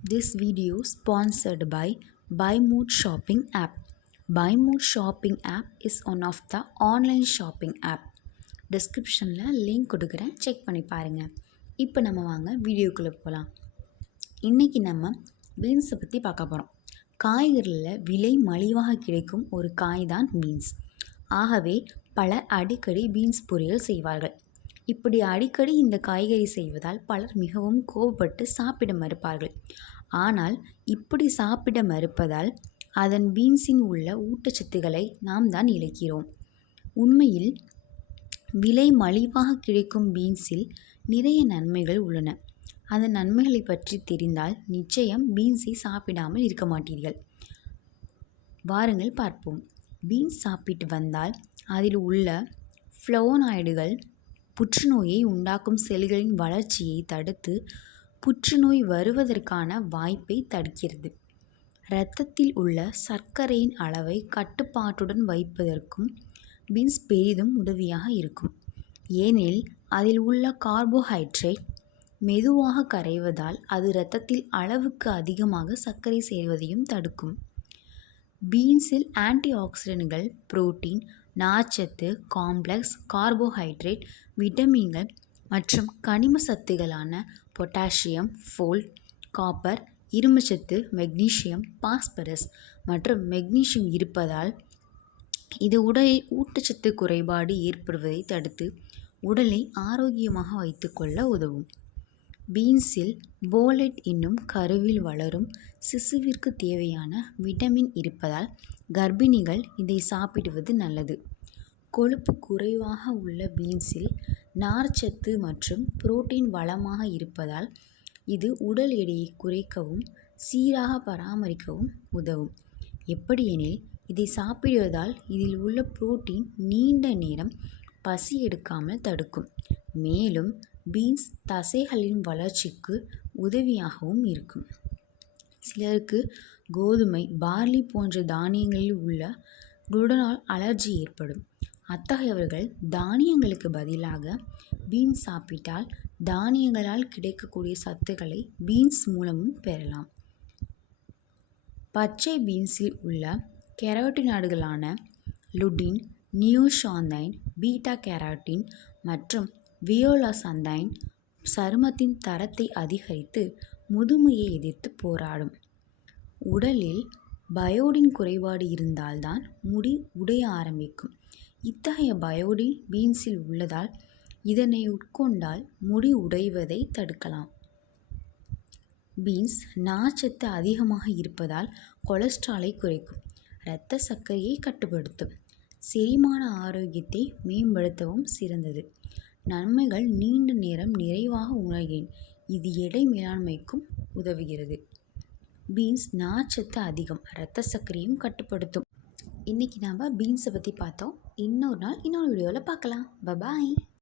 This video sponsored by BuyMood Shopping app. BuyMood Shopping app is one of the online shopping app. டிஸ்கிரிப்ஷனில் link கொடுக்குறேன், check பண்ணி பாருங்கள். இப்போ நம்ம வாங்க வீடியோக்குள்ளே போகலாம். இன்றைக்கி நம்ம பீன்ஸை பற்றி பார்க்க போகிறோம். காய்கறிகளில் விலை மலிவாக கிடைக்கும் ஒரு காய் தான் பீன்ஸ். ஆகவே பலர் அடிக்கடி பீன்ஸ் பொரியல் செய்வார்கள். இப்படி அடிக்கடி இந்த காய்கறி செய்வதால் பலர் மிகவும் கோபப்பட்டு சாப்பிட மறுப்பார்கள். ஆனால் இப்படி சாப்பிட மறுப்பதால் அதன் பீன்ஸின் உள்ள ஊட்டச்சத்துக்களை நாம் தான் இழக்கிறோம். உண்மையில் விலை மலிவாக கிடைக்கும் பீன்ஸில் நிறைய நன்மைகள் உள்ளன. அந்த நன்மைகளை பற்றி தெரிந்தால் நிச்சயம் பீன்ஸை சாப்பிடாமல் இருக்க மாட்டீர்கள். வாருங்கள் பார்ப்போம். பீன்ஸ் சாப்பிட்டு வந்தால் அதில் உள்ள ஃப்ளவோனாய்டுகள் புற்றுநோயை உண்டாக்கும் செல்களின் வளர்ச்சியை தடுத்து புற்றுநோய் வருவதற்கான வாய்ப்பை தடுக்கிறது. இரத்தத்தில் உள்ள சர்க்கரையின் அளவை கட்டுப்பாட்டுடன் வைப்பதற்கும் பீன்ஸ் பெரிதும் உதவியாக இருக்கும். ஏனெனில் அதில் உள்ள கார்போஹைட்ரேட் மெதுவாக கரைவதால் அது இரத்தத்தில் அளவுக்கு அதிகமாக சர்க்கரை சேர்வதையும் தடுக்கும். பீன்ஸில் ஆன்டி ஆக்சிடென்ட்கள், புரோட்டீன், நார்ச்சத்து, காம்ப்ளெக்ஸ் கார்போஹைட்ரேட், விட்டமின்கள் மற்றும் கனிம சத்துக்களான பொட்டாசியம், ஃபோல்ட், காப்பர், இரும்புச்சத்து, மெக்னீசியம், பாஸ்பரஸ் மற்றும் மெக்னீசியம் இருப்பதால் இது உடலில் ஊட்டச்சத்து குறைபாடு ஏற்படுவதை தடுத்து உடலை ஆரோக்கியமாக வைத்துக்கொள்ள உதவும். பீன்ஸில் போலேட் என்னும் கருவில் வளரும் சிசுவிற்கு தேவையான விட்டமின் இருப்பதால் கர்ப்பிணிகள் இதை சாப்பிடுவது நல்லது. கொழுப்பு குறைவாக உள்ள பீன்ஸில் நார்ச்சத்து மற்றும் புரோட்டீன் வளமாக இருப்பதால் இது உடல் எடையை குறைக்கவும் சீராக பராமரிக்கவும் உதவும். எப்படியெனில் இதை சாப்பிடுவதால் இதில் உள்ள புரோட்டீன் நீண்ட நேரம் பசி எடுக்காமல் தடுக்கும். மேலும் பீன்ஸ் தசைகளின் வளர்ச்சிக்கு உதவியாகவும் இருக்கும். சிலருக்கு கோதுமை, பார்லி போன்ற தானியங்களில் உள்ள குளுட்டனால் அலர்ஜி ஏற்படும். அத்தகையவர்கள் தானியங்களுக்கு பதிலாக பீன்ஸ் சாப்பிட்டால் தானியங்களால் கிடைக்கக்கூடிய சத்துக்களை பீன்ஸ் மூலமும் பெறலாம். பச்சை பீன்ஸில் உள்ள கெரோட்டினாய்டுகளான லுட்டின், நியோசாந்தைன், பீட்டா கேரோட்டின் மற்றும் வியோலாசாந்தைன் சருமத்தின் தரத்தை அதிகரித்து முதுமையை எதிர்த்து போராடும். உடலில் பயோடின் குறைபாடு இருந்தால்தான் முடி உடைய ஆரம்பிக்கும். இத்தகைய பயோடின் பீன்ஸில் உள்ளதால் இதனை உட்கொண்டால் முடி உடைவதை தடுக்கலாம். பீன்ஸ் நார்ச்சத்து அதிகமாக இருப்பதால் கொலஸ்ட்ராலை குறைக்கும், இரத்த சர்க்கரையை கட்டுப்படுத்தும், செரிமான ஆரோக்கியத்தை மேம்படுத்தவும் சிறந்தது. நன்மைகள் நீண்ட நேரம் நிறைவாக உணர்கிறேன். இது எடை மேலாண்மைக்கும் உதவுகிறது. பீன்ஸ் நார்ச்சத்து அதிகம், இரத்த சர்க்கரையும் கட்டுப்படுத்தும். இன்றைக்கி நாம் பீன்ஸை பற்றி பார்த்தோம். இன்னொரு நாள் இன்னொரு வீடியோவில் பார்க்கலாம். பாய்.